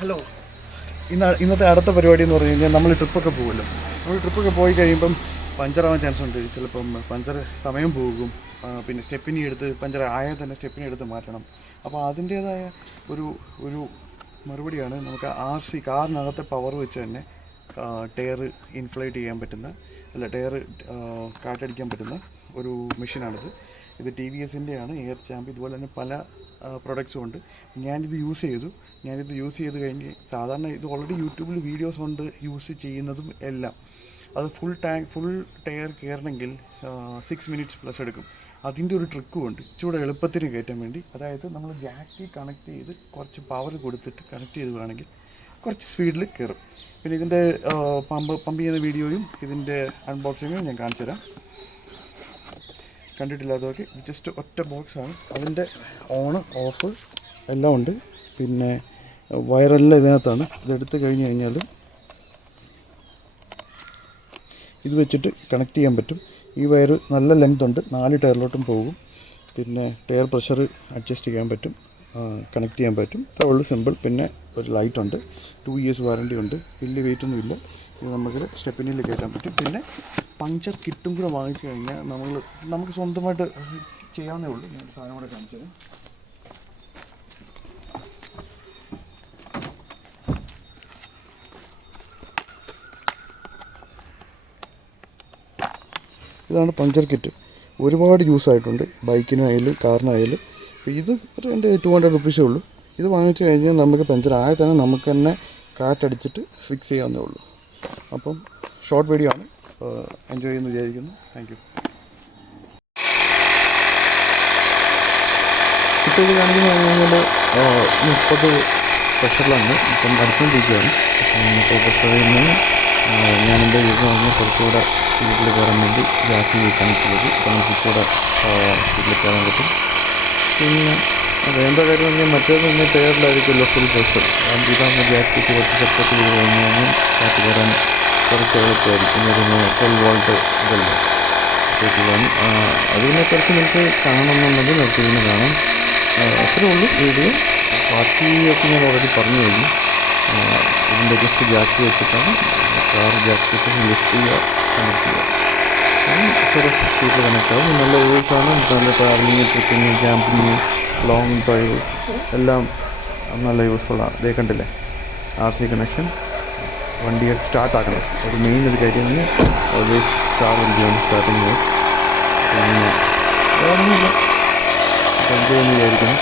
Hello, ഇന്നത്തെ അടുത്ത പരിപാടി എന്ന് പറഞ്ഞു കഴിഞ്ഞാൽ നമ്മൾ ട്രിപ്പൊക്കെ പോകുമല്ലോ. നമ്മൾ ട്രിപ്പൊക്കെ പോയി കഴിയുമ്പം പഞ്ചറാവാൻ ചാൻസ് ഉണ്ട്. ചിലപ്പം പഞ്ചർ സമയം പോകും. പിന്നെ സ്റ്റെപ്പിനി എടുത്ത് പഞ്ചർ ആയാൽ തന്നെ സ്റ്റെപ്പിനി എടുത്ത് മാറ്റണം. അപ്പോൾ അതിൻ്റേതായ ഒരു ഒരു മറുപടിയാണ് നമുക്ക് കാറിനകത്തെ പവർ വെച്ച് തന്നെ ടയർ ഇൻഫ്ലേറ്റ് ചെയ്യാൻ പറ്റുന്ന, ടയർ കാറ്റടിക്കാൻ പറ്റുന്ന ഒരു മെഷീനാണിത്. ഇത് TVSൻ്റെയാണ്, എയർ ചാമ്പ്. ഇതുപോലെ തന്നെ പല പ്രൊഡക്ട്സും ഉണ്ട്. ഞാനിത് യൂസ് ചെയ്ത് കഴിഞ്ഞ് സാധാരണ ഇത് ഓൾറെഡി യൂട്യൂബിൽ വീഡിയോസ് ഉണ്ട് യൂസ് ചെയ്യുന്നതും എല്ലാം. അത് ഫുൾ ടയർ കയറണമെങ്കിൽ 6 മിനിറ്റ്സ് പ്ലസ് എടുക്കും. അതിൻ്റെ ഒരു ട്രിക്കും ഉണ്ട് ഇച്ചിരി എളുപ്പത്തിന് കയറ്റാൻ വേണ്ടി. അതായത് നമ്മൾ ജാക്കി കണക്ട് ചെയ്ത് കുറച്ച് പവർ കൊടുത്തിട്ട് കണക്ട് ചെയ്തുവാണെങ്കിൽ കുറച്ച് സ്പീഡിൽ കയറും. പിന്നെ ഇതിൻ്റെ പമ്പ് ചെയ്യുന്ന വീഡിയോയും ഇതിൻ്റെ അൺബോക്സിങ്ങും ഞാൻ കാണിച്ചു തരാം. കണ്ടിട്ടില്ലാത്തവർക്ക് ജസ്റ്റ് ഒറ്റ ബോക്സാണ്. അതിൻ്റെ ഓണ് ഓഫ് എല്ലാം ഉണ്ട്. പിന്നെ വയറെല്ലാം ഇതിനകത്താണ്. ഇതെടുത്ത് കഴിഞ്ഞ് കഴിഞ്ഞാൽ ഇത് വെച്ചിട്ട് കണക്ട് ചെയ്യാൻ പറ്റും. ഈ വയർ നല്ല ലെങ്ത് ഉണ്ട്, 4 ടയറിലോട്ടും പോകും. പിന്നെ ടയർ പ്രഷർ അഡ്ജസ്റ്റ് ചെയ്യാൻ പറ്റും, കണക്ട് ചെയ്യാൻ പറ്റും. ഇത്ര ഉള്ളു, സിമ്പിൾ. പിന്നെ ഒരു ലൈറ്റ് ഉണ്ട്, 2 ഇയേഴ്സ് വാറണ്ടി ഉണ്ട്. വലിയ വെയിറ്റ് ഒന്നും ഇല്ല. ഇത് നമുക്ക് സ്റ്റെപ്പിനിൽ കയറ്റാൻ പറ്റും. പിന്നെ പഞ്ചർ കിറ്റും കൂടെ വാങ്ങിച്ചു കഴിഞ്ഞാൽ നമുക്ക് സ്വന്തമായിട്ട് ചെയ്യാവുന്നേ ഉള്ളൂ. ഞാൻ സാധനം കൂടെ കാണിച്ചു തരാം. ഇതാണ് പഞ്ചർ കിറ്റ്. ഒരുപാട് യൂസ് ആയിട്ടുണ്ട്, ബൈക്കിനായാലും കാറിനായാലും. ഇത് എൻ്റെ 200 റുപ്പീസേ ഉള്ളൂ. ഇത് വാങ്ങിച്ചു കഴിഞ്ഞാൽ നമുക്ക് പഞ്ചർ ആയാൽ തന്നെ നമുക്ക് തന്നെ കാറ്റടിച്ചിട്ട് ഫിക്സ് ചെയ്യാവുന്നേ ഉള്ളൂ. അപ്പം ഷോർട്ട് വീഡിയോ ആണ്, എൻജോയ് ചെയ്യുമെന്ന് വിചാരിക്കുന്നു. Thank you. ഇപ്പോൾ ഇത് കാണിക്കുന്ന കഴിഞ്ഞാൽ 30 പ്രഷറിലാണ് ഇപ്പം അടിച്ചുകൊണ്ടിരിക്കുകയാണ്. ഇപ്പോൾ പ്രഷറിൽ നിന്ന് ഞാനെൻ്റെ ഇത് പറഞ്ഞ് കുറച്ചുകൂടെ സ്പീഡിൽ കയറാൻ വേണ്ടി ജാക്കി കണക്ട് ചെയ്തു. അപ്പോൾ നമുക്ക് കുറച്ചുകൂടെ സ്പീഡിൽ കയറാൻ പറ്റും. പിന്നെ എന്താ കാര്യം പറഞ്ഞാൽ മറ്റേത് തന്നെ ടയറിലായിരിക്കുമല്ലോ ഫുൾ പ്രഷർ. ഇതാകുമ്പോൾ ജാക്കറ്റ് കുറച്ച് സപ്പോർട്ട് ചെയ്ത് കഴിഞ്ഞ് കഴിഞ്ഞാൽ കാറ്റ് കയറാൻ കുറച്ച് എളുപ്പമായിരിക്കും. ഒരു 12 വോൾട്ട് ഇതല്ല കയറ്റുവാൻ. അതിനെ കുറച്ച് നിങ്ങൾക്ക് കാണണമെന്നുണ്ടെങ്കിൽ നമുക്ക് ഇതിനെ കാണാം. അത്രേ ഉള്ളൂ വീഡിയോ. ബാക്കിയൊക്കെ ഞാൻ ഓൾറെഡി പറഞ്ഞു കഴിഞ്ഞു. ഇതിൻ്റെ ജസ്റ്റ് ജാക്കി വെച്ചിട്ടാണ് കാർ ജാക്കി വെച്ച് ലിഫ്റ്റ് ചെയ്യുക, കണക്ട് ചെയ്യുക. ചെറിയ സ്പീഡിൽ കണക്ട് ആവും. നല്ല യൂസാണ്. നല്ല travelling, tripping, camping, long drive എല്ലാം നല്ല യൂസ്ഫുള്ളാണ്. ഇതേ കണ്ടില്ലേ, RC കണക്ഷൻ. വണ്ടിയെ സ്റ്റാർട്ടാക്കണം. ഒരു മെയിൻ ഒരു കാര്യമാണ് ഓൾവേസ് കാർ വണ്ടിയാണ് സ്റ്റാർട്ടിങ്. പിന്നെ വേറൊന്നുമില്ല. എൻജോയ് എന്ന് വിചാരിക്കണം.